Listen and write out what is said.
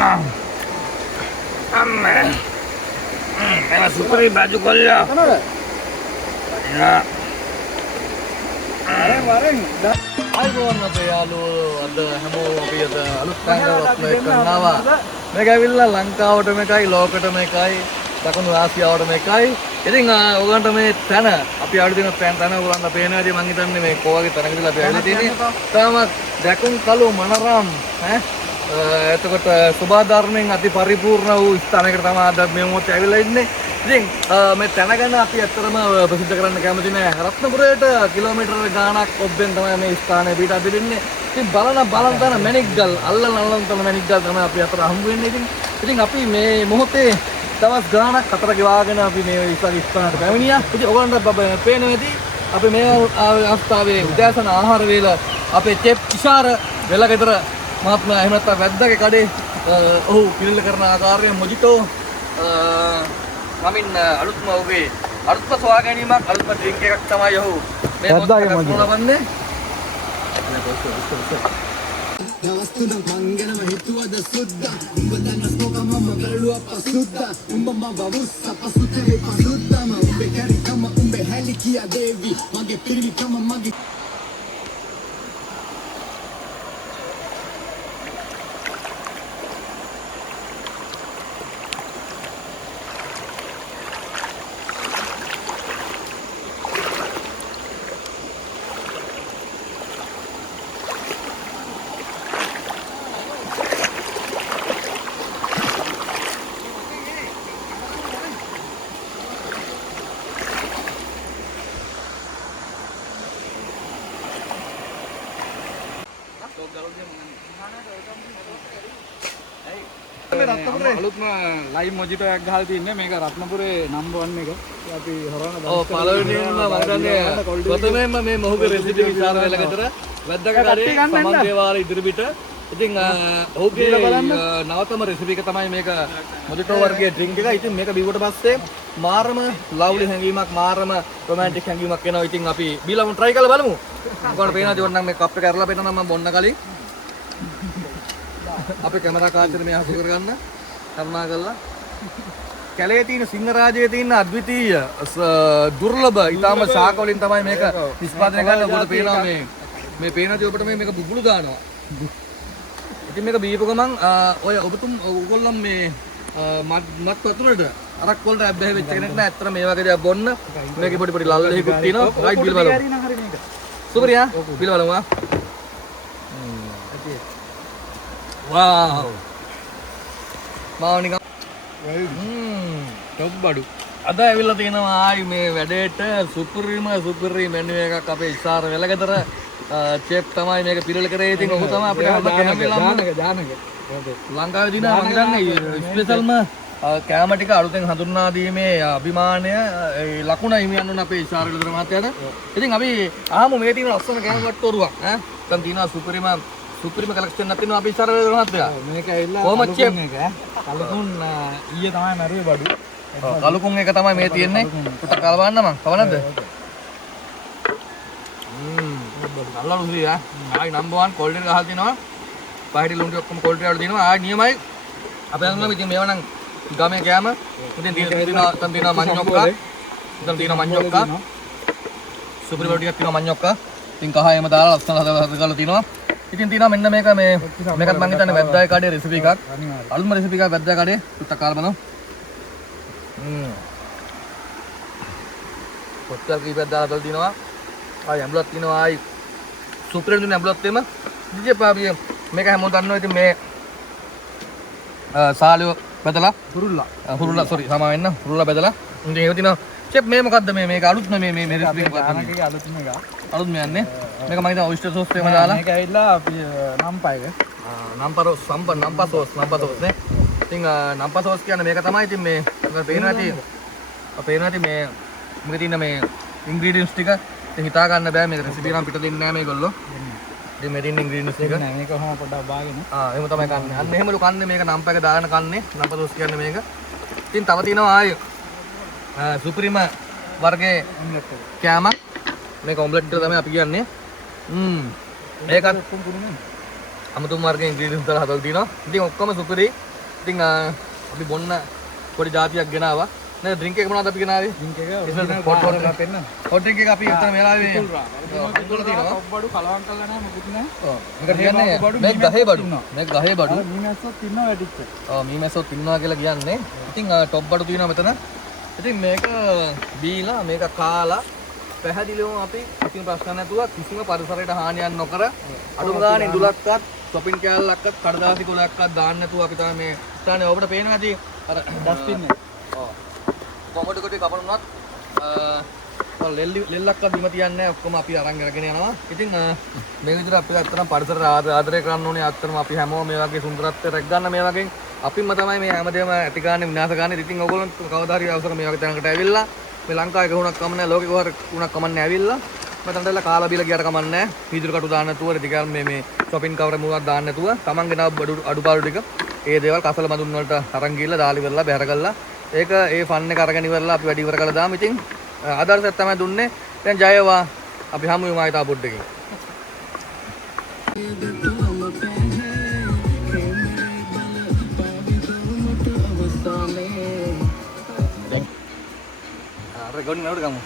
Amme. Mega super baju kolya. Ya. Bareng. අයිබෝන් අපේ යාළුවෝ අද හැමෝම අපි අද අලුත් තැනකට කරනවා. මේක ඇවිල්ලා ලංකාවට මේකයි ලෝකෙට මේකයි දකුණු ආසියාවට මේකයි. ඉතින් ඔයගොල්ලන්ට මේ තැන අපි ආඩු දින තැන ඔයගොල්ලන්ට පේන විදිහ මං හිතන්නේ මේ කොවගේ තැනකදලා අපි ඇවිල්ලා තියෙන්නේ. තාමත් දැකුම් කළු මනරම් එතකොට සුභාධර්මයෙන් අති පරිපූර්ණ වූ ස්ථානයකට තමයි අද මේ මොහොතේ ඇවිල්ලා ඉන්නේ. ඉතින් මේ තැන ගැන අපි ඇත්තටම ප්‍රසිද්ධ කරන්න කැමති නෑ. රත්නපුරයට කිලෝමීටර ගාණක් ඔබෙන් තමයි මේ ස්ථානය පිට අපිටින්නේ. ඉතින් බලන තැන මැණික්ගල් අල්ලන තැන මැණික්ගල් තමයි අපි අතර හම්බ වෙන්නේ. ඉතින් අපි මේ මොහොතේ දවස් ගාණක් අතර ගෙවාගෙන අපි මේ ඉස්සරහ ස්ථානට පැමිණියා. ඉතින් ඔයගොල්ලන්ට පේන වෙදී අපි මේ අවස්ථාවේ උදෑසන ආහාර වේල අපේ චෙෆ් ඉෂාර වෙලගෙදර මහත්මයා එහෙම නැත්නම් වැද්දාගේ කඩේ ඔහු පිළිල කරන ආකාරය මොජිටෝ මමින් අලුත්ම ඔහුගේ අලුත්ම සොයා ගැනීමක් අලුත්ම ඩ්‍රින්ක් එකක් තමයි ඔහු මේ වැද්දාගේ මොජිටෝ ලබන්නේ. දවස් තුනක් මං ගැනම හිතුවද සුද්දා උඹ දන්නස් මොකක් මම බැලුවා පසුද්දා උඹ මම වුස්ස පසුතේ පසුද්දාම උඹේ කරිකම උඹේ හැලි කියා දේවි මගේ පිරිමිකම මගේ අලුත්ම ලයිව් මොජිටෝ එකක් ගහලා තින්නේ මේක රත්නපුරේ නම්බර් 1 එක. අපි හොරවන ඔව් පළවෙනියෙන්ම මම දන්නේ ප්‍රථමයෙන්ම මේ මොහුගේ රෙසිපි විචාර වෙලකට වැද්දාගේ කඩේ සමන්ගේ වාර ඉදිරිපිට. ඉතින් ඔහුගේ නවතම රෙසිපි එක තමයි මේක මොජිටෝ වර්ගයේ ඩ්‍රින්ක් එක. ඉතින් මේක බිව්වට පස්සේ මාරම ලව්ලි හැඟීමක් මාරම රොමැන්ටික් හැඟීමක් එනවා. ඉතින් අපි බීලා try කරලා බලමු. මොකද පේනවා ජෝන්නම් මේ කප් එක අරලා පෙන්නනවා මම බොන්න කලින්. අපේ කැමරා කාන්තර මේ හසු කරගන්න කරුණා කරලා කැලේ තියෙන සිංහරාජයේ තියෙන අද්විතීය දුර්ලභ ඊටාම ශාක වලින් තමයි මේක නිෂ්පාදනය කරන්නේ. ඔබට පේනවා මේ පේනදී ඔබට මේක බුබුලු දානවා. ඉතින් මේක බීපු ගමන් ඔය ඔයගොල්ලන් මේ මත් වතුරට අරක් වලට ඇබ්බැහි වෙච්ච කෙනෙක් නෑ. ඇත්තට මේ වගේ දේවල් බොන්න මේකේ පොඩි පොඩි ලල්ලෙහිකුත් තියෙනවා. රයිට් බිල් බලමු. සුපරියා බිල් බලමු. Wow. Mau nih kamu? Top badu. Ada ඇවිල්ලා තියෙනවා ආයි මේ වැඩේට සුපිරිම මෙනු එකක් අපේ ඉස්සාර වෙලගෙදර චෙෆ් තමයි මේක පිළිල කරේ. ඉතින් ඔහු තමයි අපිට හැම කෑමකම දානක. ලංකාවේ දින මම දන්නේ ස්පෙෂල්ම කෑම ටික අලුතෙන් හඳුන්වා දීමේ අභිමානය ඒ ලකුණ හිමියන් උන අපේ ඉස්සාර වෙලගෙදර මහත්තයාට. ඉතින් අපි ආමු මේ තියෙන ලස්සන කෑම කට්ටෝරුවක් ඈ. දැන් තියෙනවා සුපිරිම කලෙක්ෂන් එකක් තියෙනවා අපි ඉස්සර වෙලෙ මහත්තයා. මේක ඇවිල්ලා කොහොමද චෙෆ් එක කලකුන් ඊයේ තමයි මැරුවේ බඩු. කලකුන් එක තමයි මේ තියෙන්නේ. පුටක් කලවන්න මං. කවනද? නල්ලු සුරි ආයි නම්බර් 1 කෝල්ඩ් එක ගහලා තිනවා. පහටි ලුණු ඔක්කොම කෝල්ඩ් එකවල දිනවා. ආයි නියමයි. අපි අන්නම් ඉතින් මේව නම් ගමේ කෑම. ඉතින් තියෙනවා මඤ්ඤොක්කා. ඉතින් තියෙනවා මඤ්ඤොක්කා. සුපිරි බඩු ටිකක් තියෙනවා මඤ්ඤොක්කා. ඉතින් කහයම දාලා ලස්සන හදලා තිනවා. ඉතින් තියෙනවා මෙන්න මේකත් මම හිතන්නේ වැද්දාගේ කඩේ රෙසිපි එකක්. අලුත්ම රෙසිපි එකක් වැද්දාගේ කඩේ. පුට්ටක් කාලා බලමු. කොච්චර කීපයක් දාලා තල තිනවා. ආයි ඇඹුලක් තිනවා. ආයි සුපිරි දුන්නේ ඇඹුලත් එම. දිජපාවිය මේක හැමෝම දන්නවා. ඉතින් මේ සාලියෝ බදලා හුරුල්ලා සෝරි සමා වෙන්න හුරුල්ලා බදලා. ඉතින් ඒව තිනවා. චෙප් මේ මොකද්ද මේ අලුත්ම මේ රෙසිපි එක ගන්නකේ අලුත්ම එක. අලුත්ම යන්නේ. මේක මම හිතා ඔයිස්ටර් සෝස් එකම දාලා. මේක ඇවිල්ලා අපි නම්පා එක. නම්පා සෝස් නේ. ඉතින් නම්පා සෝස් කියන්නේ මේක තමයි. ඉතින් මේ පේනවා ඇති මේ මේක තියෙන මේ ඉන්ග්‍රීඩියන්ට්ස් ටික ඉතින් හිතා ගන්න බෑ මේක රෙසිපි නම් පිට දෙන්නේ නෑ මේගොල්ලෝ. ඉතින් මේ තියෙන ඉන්ග්‍රීඩියන්ට්ස් ටික නෑ මේක කොහොම පොඩ්ඩක් බාගෙන. එහෙම තමයි කන්නේ. අන්න එහෙමලු කන්නේ මේක නම්පා එක දාගෙන කන්නේ. නම්පා සෝස් කියන්නේ මේක. ඉතින් තව තියෙනවා ආයේ සුපිරිම වර්ගයේ කෑමක්. මේක ඔම්ලට් එක තමයි අපි කියන්නේ. මේකත් අමුතුම වර්ගයේ ඉන්ග්‍රීඩියන්ට්ස් දාලා හදලා තිනවා. ඉතින් ඔක්කොම සුපිරි. ඉතින් අපි බොන්න පොඩි જાතියක් ගෙනාවා. නේද ඩ්‍රින්ක් එක මොනවද අපි ගෙනාවේ? ඩ්‍රින්ක් එක හොට් වෝටර් පෙන්න. හොට් ඩ්‍රින්ක් එක අපි උතන මෙලාවේ පිටුල් තියෙනවා. ඔබ්බඩු කලවම් කරලා නැහැ මොකුත් නැහැ. ඔව්. මේක කියන්නේ මේක ගහේ බඩු. මේක ගහේ බඩු. මීමැස්සොත් ඉන්නවා වැඩිච්ච. ඔව් මීමැස්සොත් ඉන්නවා කියලා කියන්නේ. ඉතින් টොප් බඩු තියෙනවා මෙතන. ඉතින් මේක බීලා මේක කාලා පැහැදිලිවම අපි කිසිම ප්‍රශ්න නැතුව කිසිම පරිසරයට හානියක් නොකර අඩුම ගානේ ඉඳුලක්වත් shopping කෑල්ලක්වත් කඩදාසි කොලයක්වත් දාන්න නැතුව අපි තමයි මේ ස්ථානේ ඔබට පේනවා ඇති අර ඩස්බින් එක. ඔව්. කොමඩ කොටේ කපනුනත් ලෙල්ලක්වත් බිම තියන්නේ නැහැ. ඔක්කොම අපි අරන් අරගෙන යනවා. ඉතින් මේ විදිහට අපි අත්තරම පරිසර ආදරය කරන්න ඕනේ. අත්තරම අපි හැමෝම මේ වගේ සුන්දරත්වය රැක ගන්න මේ වගේ අපිම තමයි මේ හැමදේම ඇති ගන්න විනාශ ගන්න. ඉතින් ඔයගොල්ලෝ කවදා හරි අවසර මේ වගේ තැනකට ඇවිල්ලා මේ ලංකාවේ ගහුණක් කම නැහැ ලෝකේ කොහර උණක් කමන්නේ ඇවිල්ලා මතන්ටලා කාලා බීලා ගියට කමන්නේ නැහැ. වීදුරු කටු දාන්න නැතුව ටිකක් මේ shopping cover මුවක් දාන්න නැතුව තමන් ගෙනාව අඩුපාඩු ටික ඒ දේවල් කසල මඳුන් වලට අරන් ගිහලා දාලි වෙරලා බැහැර කළා. ඒක ඒ ෆන් එක අරගෙන ඉවරලා අපි වැඩි ඉවර කළා දාමු. ඉතින් ආදර්ශයක් තමයි දුන්නේ. දැන් ජයවා අපි හමු වෙමු ආයෙත් පොඩ්ඩකින්. recording now kamu.